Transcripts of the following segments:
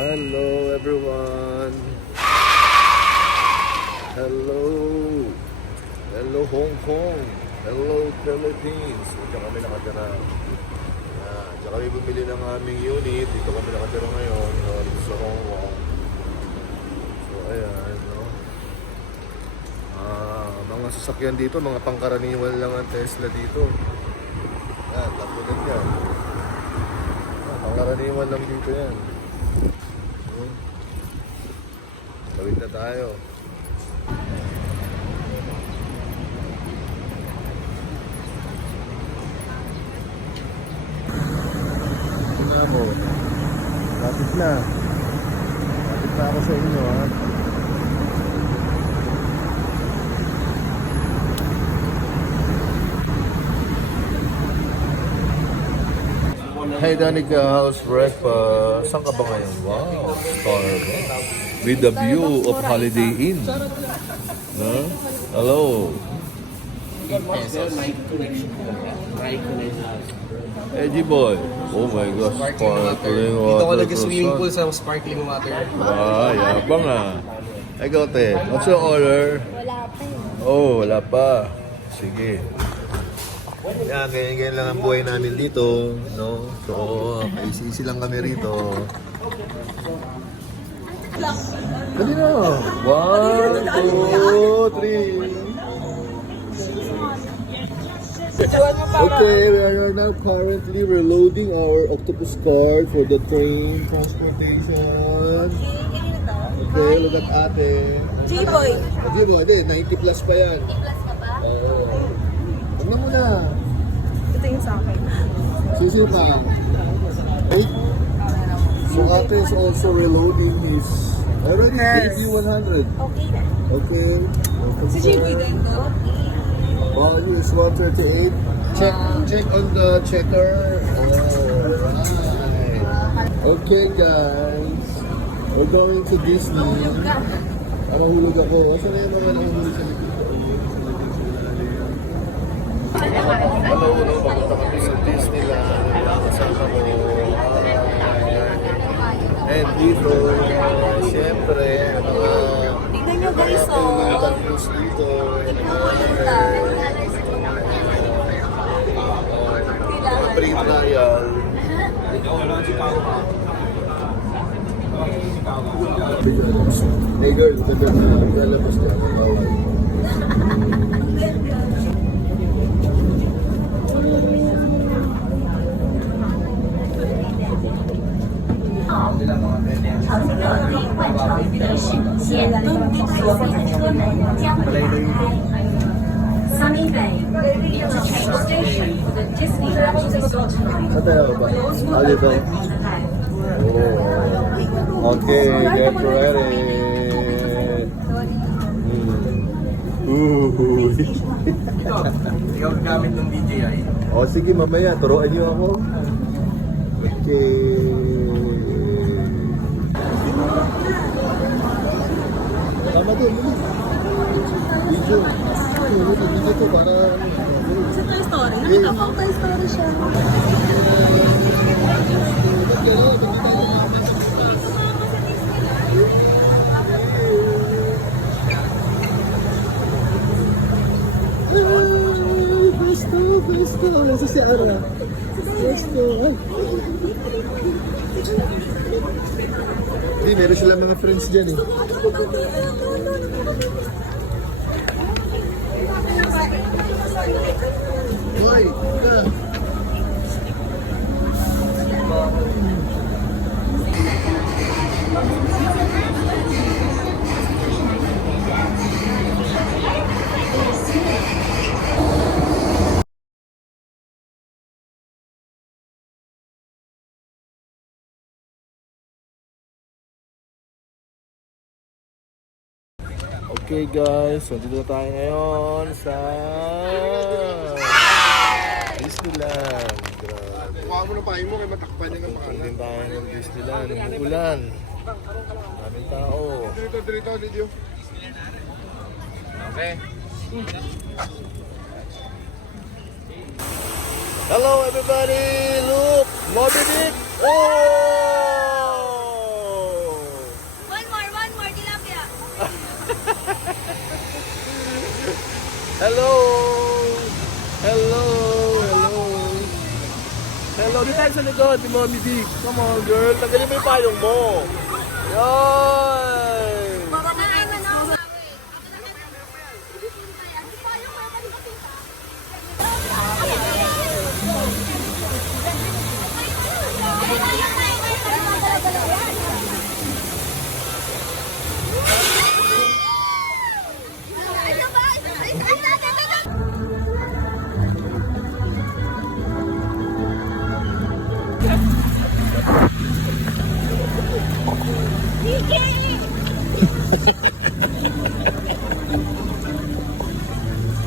Hello everyone. Hello. Hello Hong Kong. Hello Philippines. Dito kami nakatira. Diyan kami bumili ng aming unit. Dito kami nakatira ngayon. Dito sa Hong Kong. So ayan. No? Mga sasakyan dito, mga pangkaraniwan lang ang Tesla dito. Yan, tapos yan. Pangkaraniwan lang dito yan. Tawid na tayo. Tingnan mo. Lapit na. Lapit na ako sa inyo, ha. Hey Danica, how's breakfast? Saan ka ba ngayon? Wow, Starbucks. With the view of Holiday Inn. Huh? Hello. Edgy boy. Oh my gosh, sparkling water. Dito ko nag-swimming pool sa sparkling water. Yabang ah. Ikaw te, what's your order? Wala pa eh. Oh, wala pa. Sige. Yan, ganyan lang ang buhay namin dito, no? So, easy lang kami rito. Dali na! 1, 2, 3. Okay, we are now currently reloading our octopus card for the train transportation. Okay, look at ate. G-Boy. G-Boy, 90 plus pa yan. 90 plus ka ba? Oo. Ano mo na? Ito yung sa akin. Sisi pa. So ate is also reloading his. I already gave you 100. Okay na. Okay. Si G-Boy din to? Value is 138. Check on the checker. Alright. Okay guys. We're going to Disney. Nahulog ako. Saan na yung mga nahulog sa likod? Hello, papunta kami sa Disneyland. Nakasama ko. And dito, siyempre, mga Tingnan nyo guys, news dito. Mga pre-trial. Hey girl, ganda na lalabas ka. Sa tayo ba? Dito. Oh. Okay, get ready. Ikaw gamit ng DJI. O sige, mamaya, turuan niyo ako. Okay. Tama din, video. Video to para... Sa Toy Story. Nakita mo, Toy Story siya. Gusto. Nasa si Ara. Gusto. Hindi, meron sila mga friends dyan eh. Hoy, ka. Okay guys, so dito tayo ngayon sa Disneyland. Grabe. Kuha mo na pahin mo, kaya matakpan niya ng pangalan. Din tayo ng Disneyland. Umuulan. Maraming tao. Dito, video. Okay. Hello everybody! Look! Moby Dick! Oh! Hello! Hello! Hello! Hello! Di tayo sa likod ni Mommy D. Come on, girl. Tagalin mo yung payong mo. Yoy!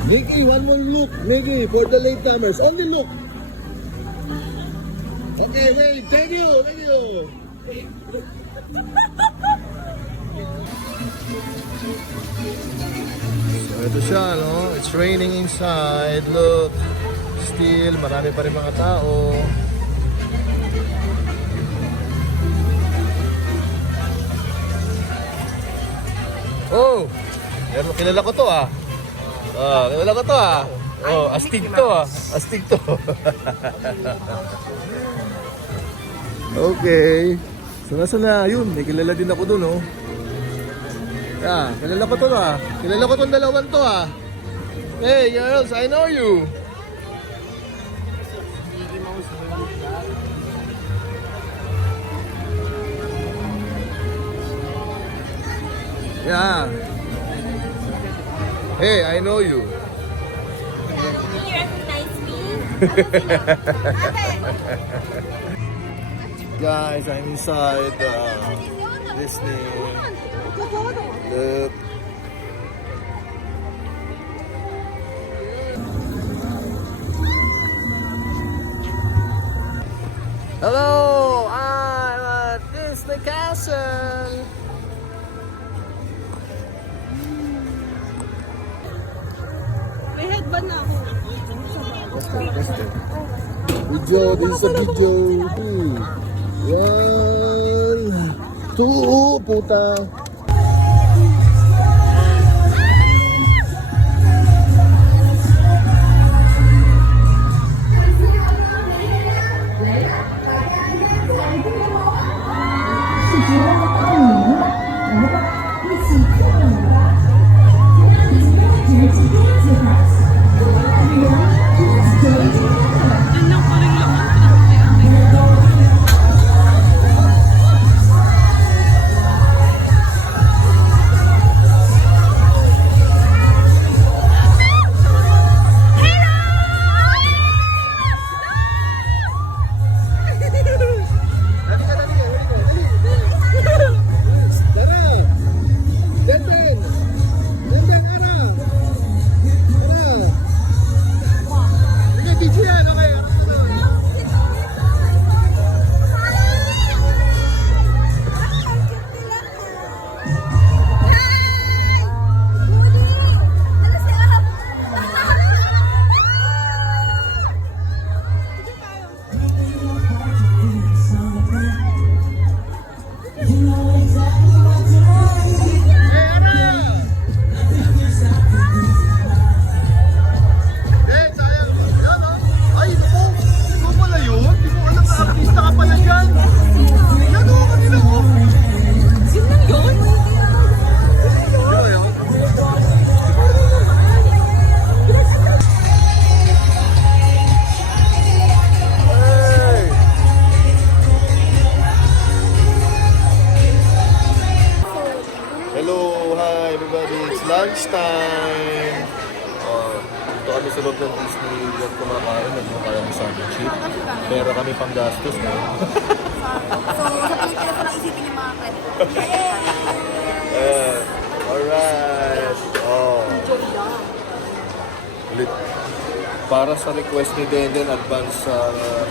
Mickey, one more look. Mickey, for the latecomers. Only look. Okay, wait. Thank you. Thank you. So, ito siya, no? It's raining inside. Look. Still, marami pa rin mga tao. Oh! Kilala ko to ah. Kilala ko to ah. Oh, astig to ah. Astig to. Okay. So nasa na yun, may kilala din ako dun oh. Yeah, kilala ko to ah. Kilala ko tong dalawan to ah. Hey girls, I know you. Yeah. Hey, I know you. Can you recognize me? Guys, I'm inside Disney. Look. Hello, I'm at Disney Castle. May headband na ako. Video, this is a video. Yan. Tuo, puta. Lunchtime! Dito kami sa loob ng Disney at kumakain. Nagmukha ng sandwich. Pero kami pang gastos na. So, sa Pilipinas ko lang isipin yung mga pwede. Alright. Oh. Ulit. Para sa request ni Denden, advance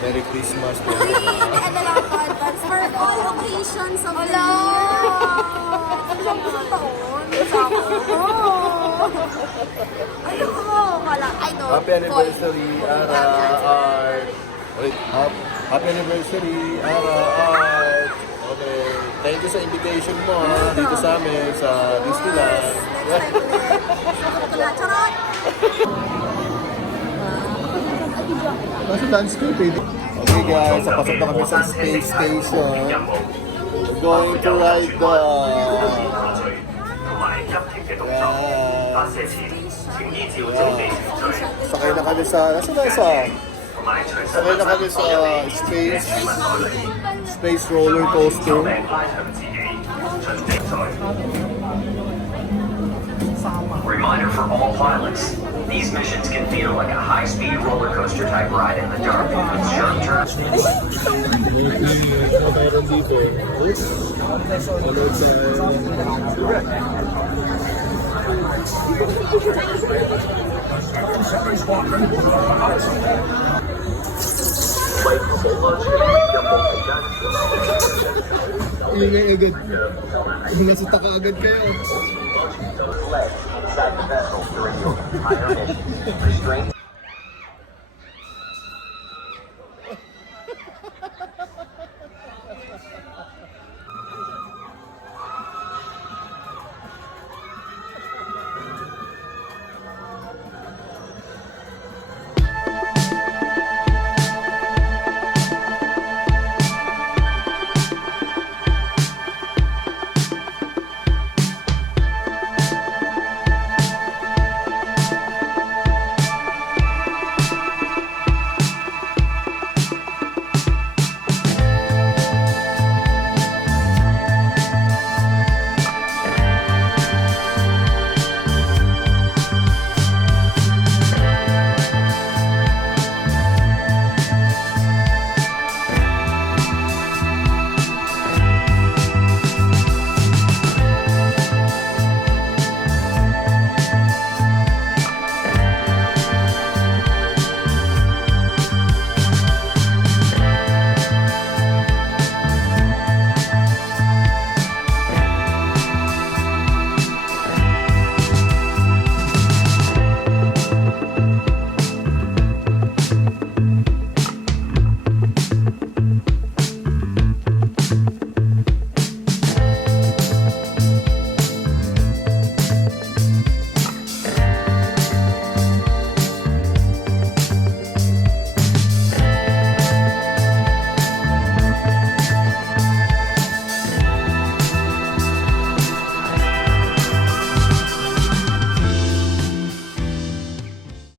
Merry Christmas. Ano lang ako, advance for all occasions of the year. Ang pusong taon. Ano ko? Wala. I know. Happy anniversary, Ara Art. Wait, happy anniversary, Ara Art. Okay. Thank you sa invitation mo dito sa amin sa Disneyland. Next time ulit. Charot! Nasa landscape eh. Okay guys, pasok na kami sa space station. We're going to ride the... Sakay na kami sa... Sakay na kami sa space roller coaster. Reminder for all pilots, these missions can feel like a high-speed roller coaster type ride in the dark with sharp turns. Ingay agad. Nasa taka agad kayo. Lead inside the vessel during your entire mission. Restraints